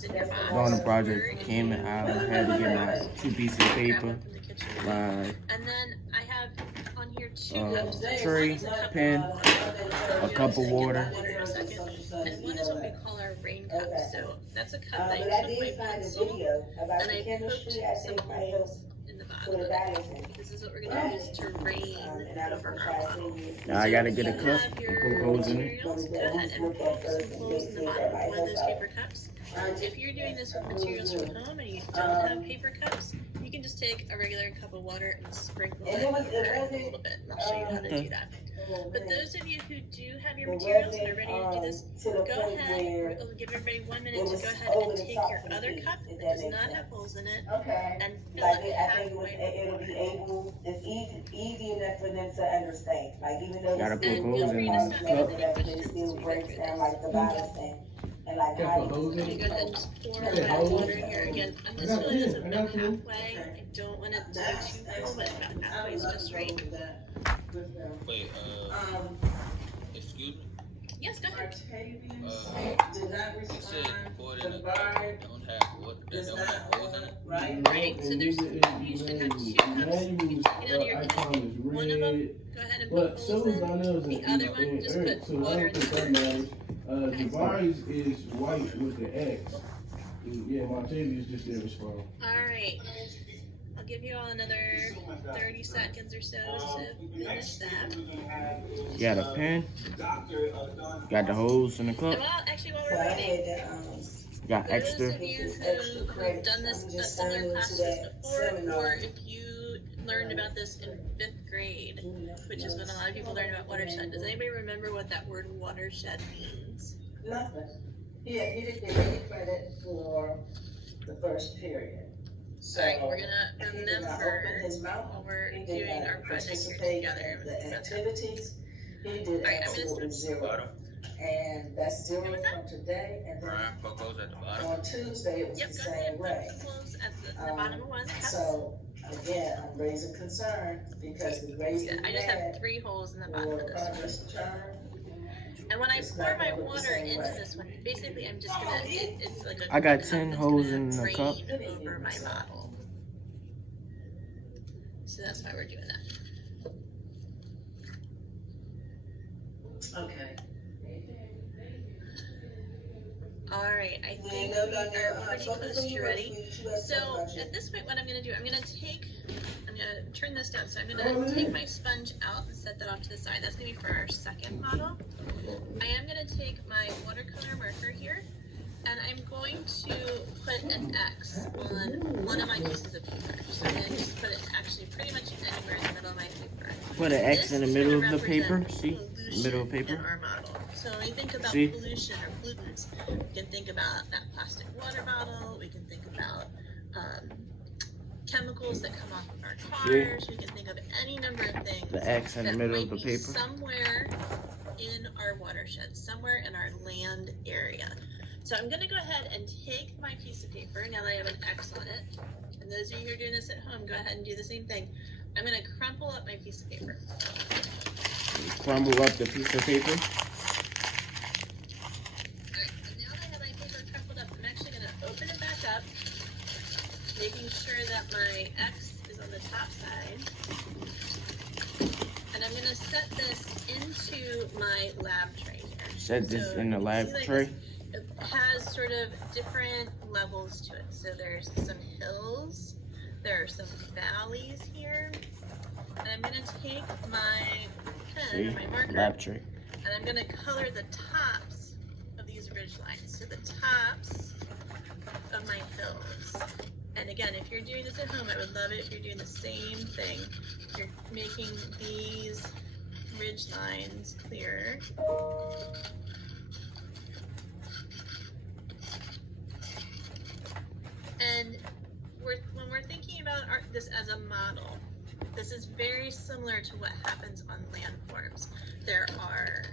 that's in your box. Going to Project Kingsman Islands. Had to get my 2 pieces of paper, my And then I have on here 2 cups. tray, pen, a cup of water. In a second. And one is what we call our rain cup. So that's a cup that I took my pencil and I poked some holes in the bottom of it. This is what we're going to use to rain over our bottle. Now I gotta get a cup Have and your poke holes in it. materials, go ahead and poke some holes in the bottom of one of those paper cups. If you're doing this with materials from home and you don't have paper cups, you can just take a regular cup of water and sprinkle it over a little bit. And I'll show you how to do that. But those of you who do have your materials and are ready to do this, go ahead, I'll give everybody 1 minute to go ahead and take your other cup that does not have holes in it and fill it halfway with water. It's easy enough for them to understand. Like even though Gotta it's poke holes in And the feel cup. free to stop me with any it questions still as we go breaks through down this. like the ballast thing. And like how I'm gonna go ahead and just pour my water here again. I'm just filling this about halfway. I don't want it to be too full, but about halfway is just right. Wait, excuse me? Yes, go ahead. You said pour it in a cup that don't have water, that don't have holes in it? Right, so there's, you should have 2 cups. You can stick it on your kid. One of them, go ahead and put holes in. The other one, just put water in the Javari's is white with the X. Yeah, Montavious just there respond. Alright. I'll give you all another 30 seconds or so to finish that. Got a pen. Got the holes in the cup. And while we're waiting, Got for those extra. of you who've done this a similar class to this before, or if you learned about this in 5th grade, which is when a lot of people learn about watershed, does anybody remember what that word watershed means? nothing. He didn't get any credit for the first period. So Alright, we're gonna he did not remember open his mouth. while we're He did doing not our project here participate together. in the activities. He did Alright, I'm absolutely gonna zero. And that's zero from today. And then Brian, poke holes at the bottom. on Tuesday, it was Yep, the go ahead same and way. put some holes at the bottom of one cup. So again, I'm raising concern because we raised the I just have demand 3 holes in the bottom for of this one. progress term. And when I pour my water into this one, basically I'm just gonna, it's like a I got cup 10 that's holes gonna in the drain cup. over my bottle. So that's why we're doing that. Okay. Alright, I think we are pretty close to ready. So at this point, what I'm gonna do, I'm gonna turn this down. So I'm gonna take my sponge out and set that off to the side. That's gonna be for our second bottle. I am gonna take my watercolor marker here, and I'm going to put an X on one of my pieces of paper. So I'm gonna just put it actually pretty much anywhere in the middle of my paper. Put an X in the This is middle gonna of the paper. represent See? pollution Middle of paper. in our model. So when we think about See? pollution or pollutants, we can think about that plastic water bottle. We can think about chemicals that come off of our cars. We can think of any number of things The X in the that middle might of the be paper. somewhere in our watershed, somewhere in our land area. So I'm going to go ahead and take my piece of paper, now that I have an X on it, and those of you who are doing this at home, go ahead and do the same thing. I'm going to crumple up my piece of paper. Crumble up the piece of paper. Alright, so now that I have my paper crumpled up, I'm actually going to open it back up, making sure that my X is on the top side. And I'm going to set this into my lab tray here. Set this So in the you lab see, like, tray. it has sort of different levels to it. So there's some hills, there are some valleys here, and I'm going to take my pen, See? my marker, Lab tray. and I'm going to color the tops of these ridge lines. So the tops of my hills. And again, if you're doing this at home, I would love it if you're doing the same thing. You're making these ridge lines clear. And when we're thinking about this as a model, this is very similar to what happens on landforms. There are,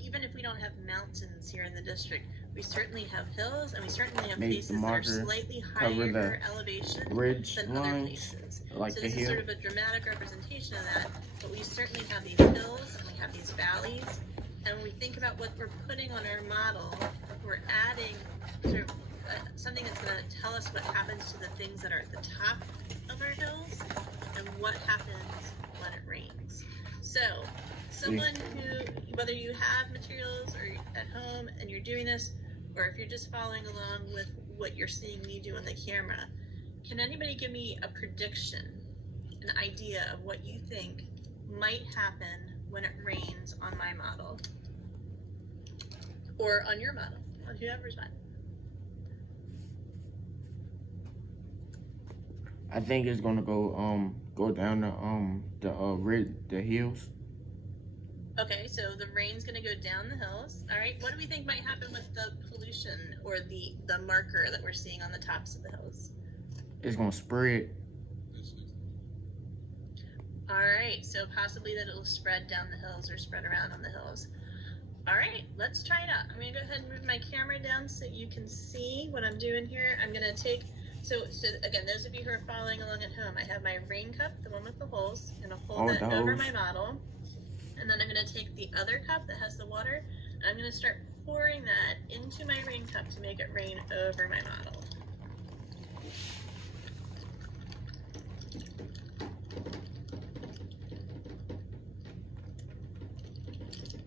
even if we don't have mountains here in the district, we certainly have hills, and we certainly have Make the places that are marker slightly cover higher the elevation ridge than other lines, places. like So the this is hill. sort of a dramatic representation of that, but we certainly have these hills and we have these valleys, and when we think about what we're putting on our model, we're adding sort of that are at the top of our hills and what happens when it rains. So someone who, whether you have materials or at home and you're doing this, or if you're just following along with what you're seeing me do on the camera, can anybody give me a prediction, an idea of what you think might happen when it rains on my model? Or on your model, on whoever's model. I think it's gonna go down the hills. Okay, so the rain's gonna go down the hills. All right, what do we think might happen with the pollution or the marker that we're seeing on the tops of the hills? It's gonna spread. All right, so possibly that it'll spread down the hills or spread around on the hills. All right, let's try it out. I'm gonna go ahead and move my camera down so you can see what I'm doing here. I'm gonna take, so again, those of you who are following along at home, I have my rain cup, the one with the holes. I'm gonna hold that over my model. And then I'm gonna take the other cup that has the water, and I'm gonna start pouring that into my rain cup to make it rain over my model.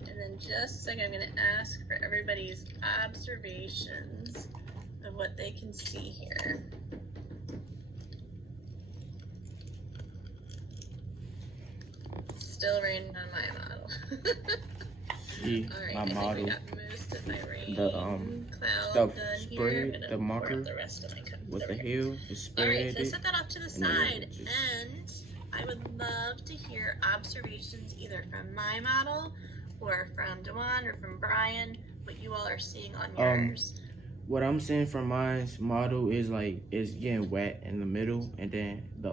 And then just a second, I'm gonna ask for everybody's observations of what they can see here. Still raining on my model. See, all right, my I model, think we got most of my rain the cloud stuff done spread, here. the marker The rest of my cup. with the There we go. hill is spread. All right, so set that off to the and then side, just- and I would love to hear observations either from my model or from Dewan or from Brian, what you all are seeing on yours. What I'm seeing from my model is like it's getting wet in the middle, and then the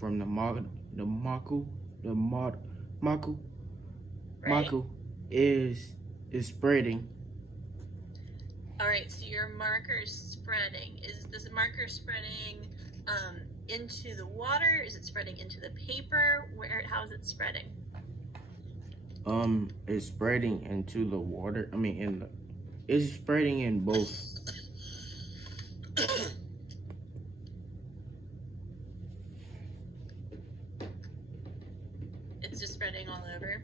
from the Maku Right? is spreading. All right, so your marker is spreading. Is this marker spreading into the water? Is it spreading into the paper? How is it spreading? It's spreading into the water. I mean, it's spreading in both. It's just spreading all over.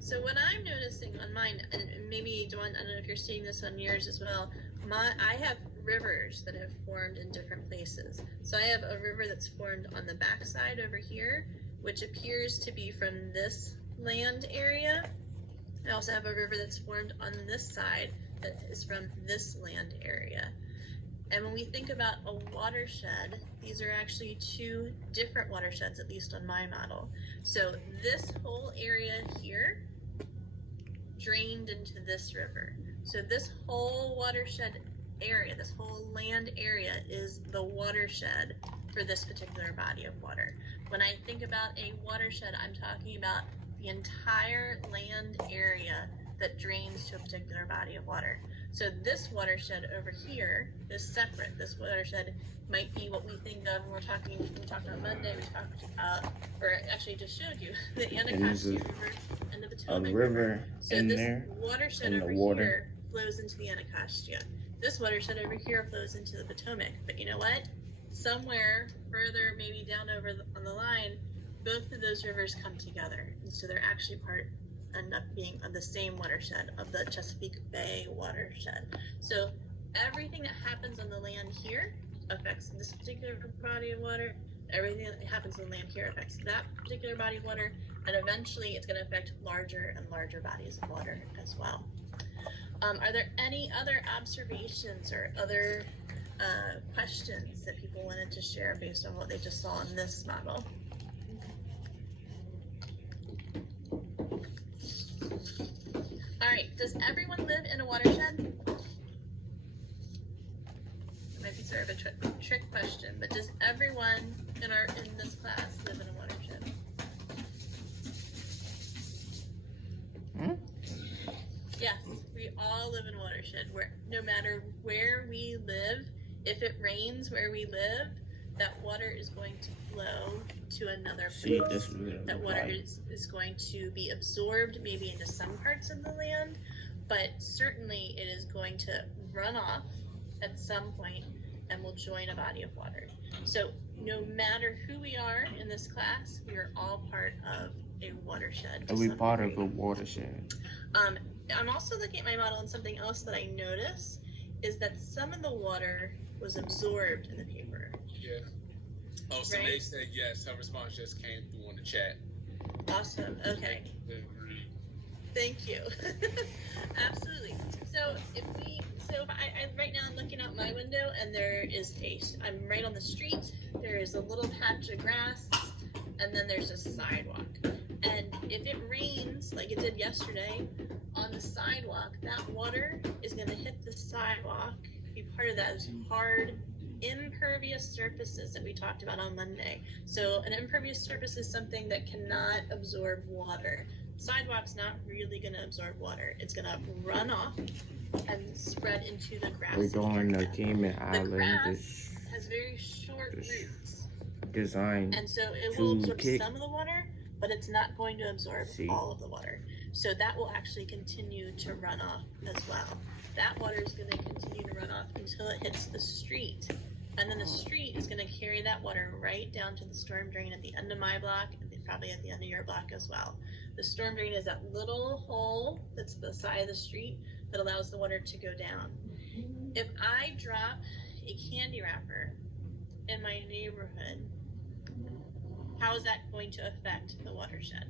So what I'm noticing on mine, and maybe Dawn, I don't know if you're seeing this on yours as well, I have rivers that have formed in different places. So I have a river that's formed on the backside over here, which appears to be from this land area. I also have a river that's formed on this side that is from this land area. And when we think about a watershed, these are actually two different watersheds, at least on my model. So this whole area here drained into this river. So this whole watershed area, this whole land area is the watershed for this particular body of water. When I think about a watershed, I'm talking about the entire land area that drains to a particular body of water. So this watershed over here is separate. This watershed might be what we think of when we talked on Monday, we talked about, or actually just showed you, the Anacostia River and the Potomac river So in this there, watershed in the over water. here flows into the Anacostia. This watershed over here flows into the Potomac. But you know what? Somewhere further, maybe down on the line, both of those rivers come together. And so they're actually end up being of the same watershed, of the Chesapeake Bay watershed. So everything that happens on the land here affects this particular body of water. Everything that happens on the land here affects that particular body of water, and eventually it's going to affect larger and larger bodies of water as well. Are there any other observations or other questions that people wanted to share based on what they just saw in this model? All right, does everyone live in a watershed? It might be sort of a trick question, but does everyone in this class live in a watershed? Yes, we all live in a watershed. No matter where we live, if it rains where we live, that water is going to flow to another place. That water is going to be absorbed maybe into some parts of the land, but certainly it is going to run off at some point and will join a body of water. So no matter who we are in this class, we are all part of a watershed. And we part of a watershed. I'm also looking at my model, and something else that I noticed is that some of the water was absorbed in the paper. Yeah. Oh, so they said yes. Her response just came through on the chat. Awesome. Okay. Thank you. Absolutely. So if I right now I'm looking out my window and I'm right on the street. There is a little patch of grass, and then there's a sidewalk. And if it rains like it did yesterday on the sidewalk, that water is going to hit the sidewalk, be part of those hard impervious surfaces that we talked about on Monday. So an impervious surface is something that cannot absorb water. Sidewalk's not really going to absorb water. It's going to run off and spread into the grass. We're doing the Kingsman The Islands. grass has very short roots, Designed and so it will absorb kick. some of the water, but it's not going to absorb all of the water. So that will actually continue to run off as well. That water is going to continue to run off until it hits the street. And then the street is going to carry that water right down to the storm drain at the end of my block, and probably at the end of your block as well. The storm drain is that little hole that's the side of the street that allows the water to go down. If I drop a candy wrapper in my neighborhood, how is that going to affect the watershed?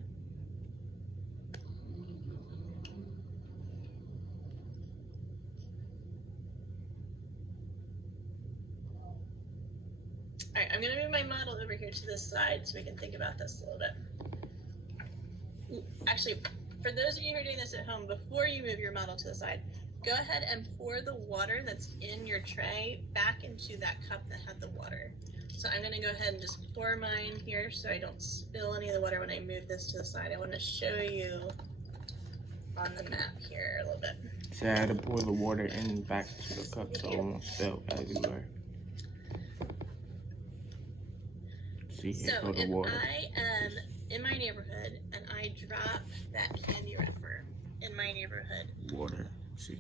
All right, I'm going to move my model over here to this side so we can think about this a little bit. Actually, for those of you who are doing this at home, before you move your model to the side, go ahead and pour the water that's in your tray back into that cup that had the water. So I'm going to go ahead and just pour mine here so I don't spill any of the water when I move this to the side. I want to show you on the map here a little bit. So I had to pour the water in back to the cup so it won't spill everywhere. See, here So go the if water. I am in my neighborhood and I drop that candy wrapper in my neighborhood, Water. See.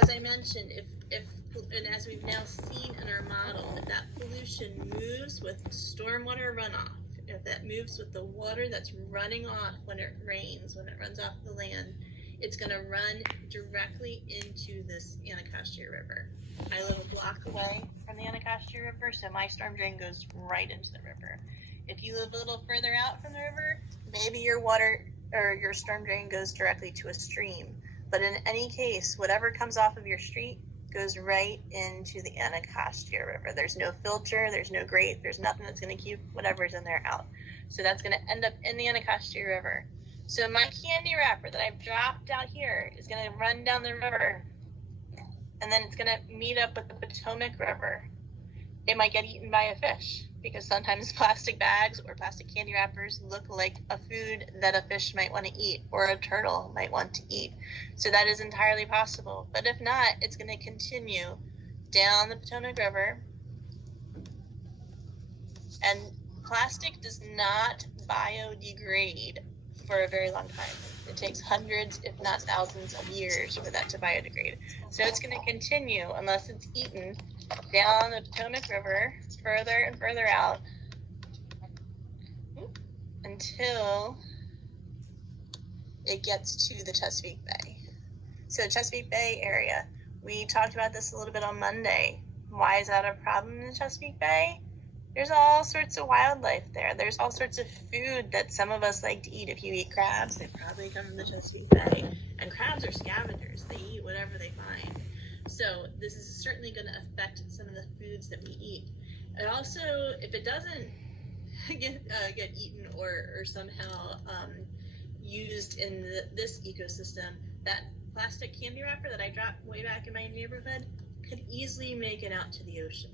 as I mentioned, and as we've now seen in our model, if that pollution moves with stormwater runoff, if that moves with the water that's running off when it rains, when it runs off the land, it's going to run directly into this Anacostia River. I live a block away from the Anacostia River, so my storm drain goes right into the river. If you live a little further out from the river, maybe your water or your storm drain goes directly to a stream. But in any case, whatever comes off of your street goes right into the Anacostia River. There's no filter, there's no grate, there's nothing that's going to keep whatever's in there out. So that's going to end up in the Anacostia River. So my candy wrapper that I've dropped out here is going to run down the river, and then it's going to meet up with the Potomac River. It might get eaten by a fish, because sometimes plastic bags or plastic candy wrappers look like a food that a fish might want to eat or a turtle might want to eat. So that is entirely possible. But if not, it's going to continue down the Potomac River. And plastic does not biodegrade for a very long time. It takes hundreds, if not thousands of years for that to biodegrade. So it's going to continue, unless it's eaten, down the Potomac River, further and further out, until it gets to the Chesapeake Bay. So Chesapeake Bay area, we talked about this a little bit on Monday. Why is that a problem in the Chesapeake Bay? There's all sorts of wildlife there. There's all sorts of food that some of us like to eat. If you eat crabs, they probably come from the Chesapeake Bay. And crabs are scavengers. They eat whatever they find. So this is certainly going to affect some of the foods that we eat. And also, if it doesn't get eaten or somehow used in this ecosystem, that plastic candy wrapper that I dropped way back in my neighborhood could easily make it out to the ocean.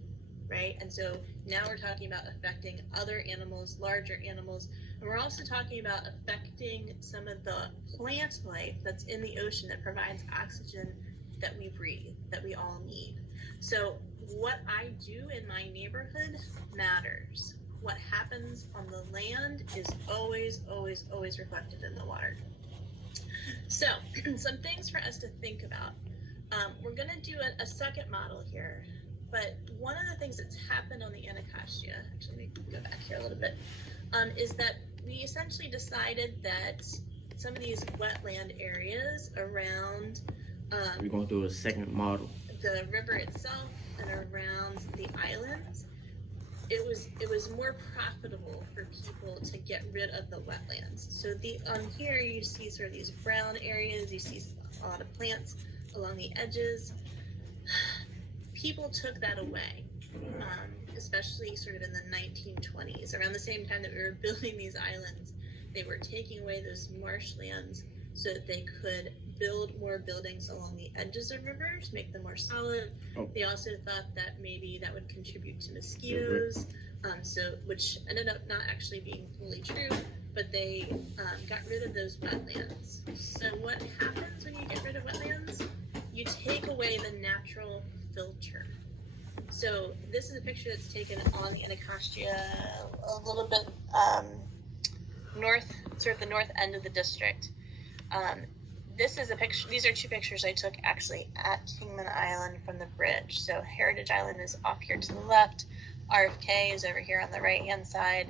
Right? And so now we're talking about affecting other animals, larger animals, and we're also talking about affecting some of the plant life that's in the ocean that provides oxygen that we breathe, that we all need. So what I do in my neighborhood matters. What happens on the land is always, always, always reflected in the water. So some things for us to think about. We're gonna do a second model here, but one of the things that's happened on the Anacostia, actually let me go back here a little bit, is that we essentially decided that some of these wetland areas around We're going to do a second model. the river itself and around the islands, it was more profitable for people to get rid of the wetlands. So here you see sort of these brown areas, you see a lot of plants along the edges. People took that away, especially sort of in the 1920s, around the same time that we were building these islands. They were taking away those marshlands so that they could build more buildings along the edges of rivers, make them more solid. Oh. They also thought that maybe that would contribute to mosquitoes, which ended up not actually being fully true, but they got rid of those wetlands. So what happens when you get rid of wetlands? You take away the natural filter. So this is a picture that's taken on the Anacostia, a little bit north, sort of the north end of the district. This is a picture. These are two pictures I took actually at Kingsman Island from the bridge. So Heritage Island is off here to the left. RFK is over here on the right-hand side.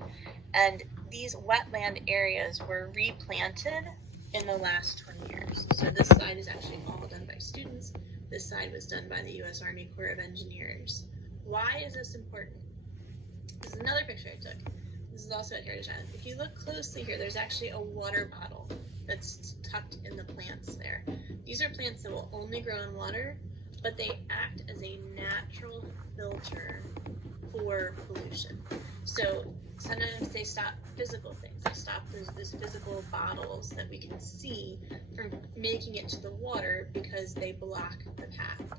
And these wetland areas were replanted in the last 20 years. So this side is actually all done by students. This side was done by the U.S. Army Corps of Engineers. Why is this important? This is another picture I took. This is also at Heritage Island. If you look closely here, there's actually a water bottle that's tucked in the plants there. These are plants that will only grow in water, but they act as a natural filter for pollution. So sometimes they stop physical things. They stop those physical bottles that we can see from making it to the water because they block the path.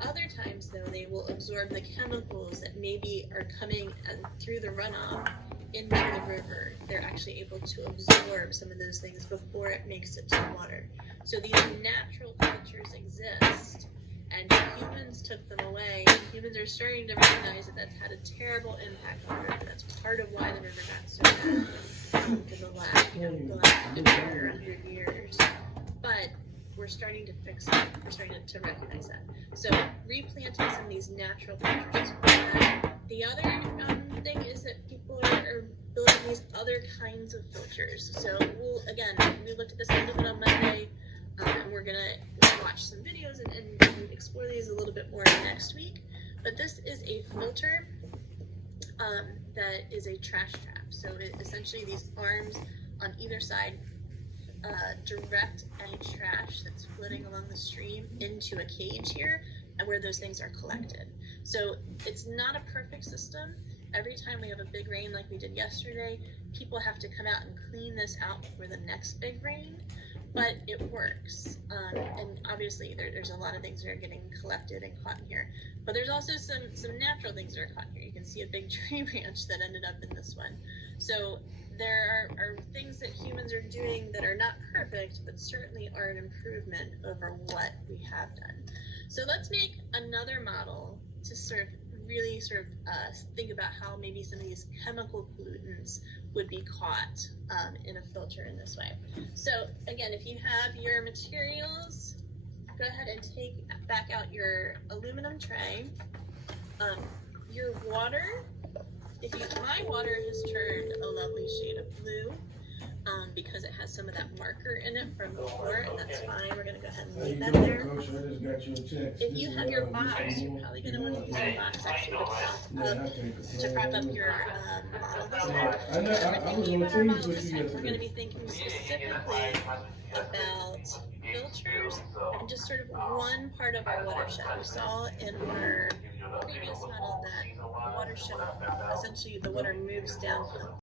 Other times, though, they will absorb the chemicals that maybe are coming through the runoff into the river. They're actually able to absorb some of those things before it makes it to the water. So these natural filters exist, and humans took them away. Humans are starting to recognize that that's had a terrible impact on the river. That's part of why the river got so bad in the last 100 years. But we're starting to fix it. We're starting to recognize that. So replanting some of these natural filters. The other thing is that people are building these other kinds of filters. So we looked at this a little bit on Monday, and we're gonna watch some videos and explore these a little bit more next week. But this is a filter that is a trash trap. So essentially these arms on either side direct any trash that's floating along the stream into a cage here, and where those things are collected. So it's not a perfect system. Every time we have a big rain like we did yesterday, people have to come out and clean this out for the next big rain, but it works. And obviously there's a lot of things that are getting collected and caught in here, but there's also some natural things that are caught here. You can see a big tree branch that ended up in this one. So there are things that humans are doing that are not perfect, but certainly are an improvement over what we have done. So let's make another model to really think about how maybe some of these chemical pollutants would be caught in a filter in this way. So again, if you have your materials, go ahead and take back out your aluminum tray. Your water, my water has turned a lovely shade of blue because it has some of that marker in it from before, and that's fine. We're gonna go ahead and leave that there. Coach, I just got you a text. If you have your box, you're probably gonna want to use your box actually to prop up your model this time. I was on Teams with you We're yesterday. gonna be thinking specifically about filters and just sort of one part of our watershed. We saw in our previous model that the watershed, essentially the water moves downhill.